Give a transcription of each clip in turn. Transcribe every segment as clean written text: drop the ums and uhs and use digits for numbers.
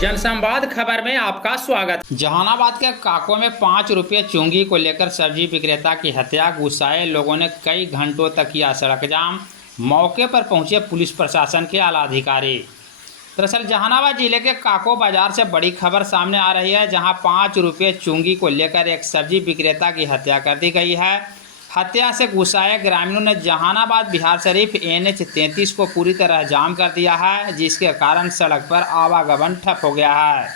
जनसंवाद खबर में आपका स्वागत। जहानाबाद के काको में 5 रुपये चुंगी को लेकर सब्जी विक्रेता की हत्या, गुस्साए लोगों ने कई घंटों तक किया सड़क जाम। मौके पर पहुंचे पुलिस प्रशासन के आला अधिकारी। दरअसल जहानाबाद जिले के काको बाजार से बड़ी खबर सामने आ रही है, जहां 5 रुपये चुंगी को लेकर एक सब्जी विक्रेता की हत्या कर दी गई है। हत्या से गुस्साए ग्रामीणों ने जहानाबाद बिहार शरीफ NH 33 को पूरी तरह जाम कर दिया है, जिसके कारण सड़क पर आवागमन ठप हो गया है।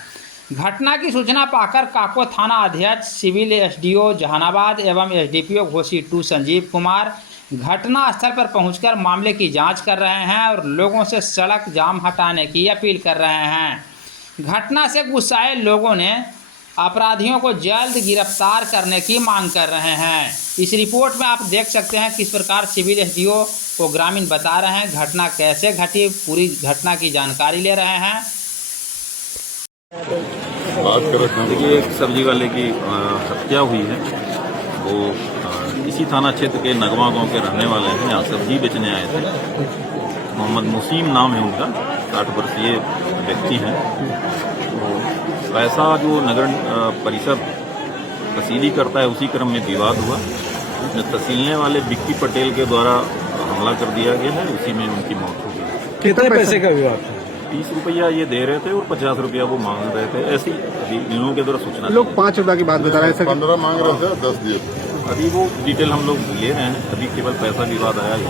घटना की सूचना पाकर काको थाना अध्यक्ष, सिविल SDO जहानाबाद एवं SDPO घोसी 2 संजीव कुमार घटना स्थल पर पहुंचकर मामले की जांच कर रहे हैं और लोगों से सड़क जाम हटाने की अपील कर रहे हैं। घटना से गुस्साए लोगों ने अपराधियों को जल्द गिरफ्तार करने की मांग कर रहे हैं। इस रिपोर्ट में आप देख सकते हैं किस प्रकार सिविल SDO को ग्रामीण बता रहे हैं घटना कैसे घटी, पूरी घटना की जानकारी ले रहे हैं। देखिए, एक सब्जी वाले की हत्या हुई है। वो इसी थाना क्षेत्र के नगवा गांव के रहने वाले हैं। यहाँ सब्जी बेचने आए थे। मोहम्मद मुसीम नाम है उनका, 60 वर्षीय व्यक्ति हैं। पैसा जो नगर परिषद तहसीली करता है, उसी क्रम में विवाद हुआ। तहसीलने वाले विक्की पटेल के द्वारा हमला कर दिया गया है, उसी में उनकी मौत हो गई। कितने पैसे का विवाद था? 30 रुपया ये दे रहे थे और 50 रुपया वो मांग रहे थे। ऐसी अभी इन लोगों के द्वारा सूचना। लोग 5 रुपया की बात बता रहे हैं, 15 मांग रहे थे, 10 दिए। अभी वो डिटेल हम लोग ले रहे हैं। अभी केवल पैसा विवाद आया है।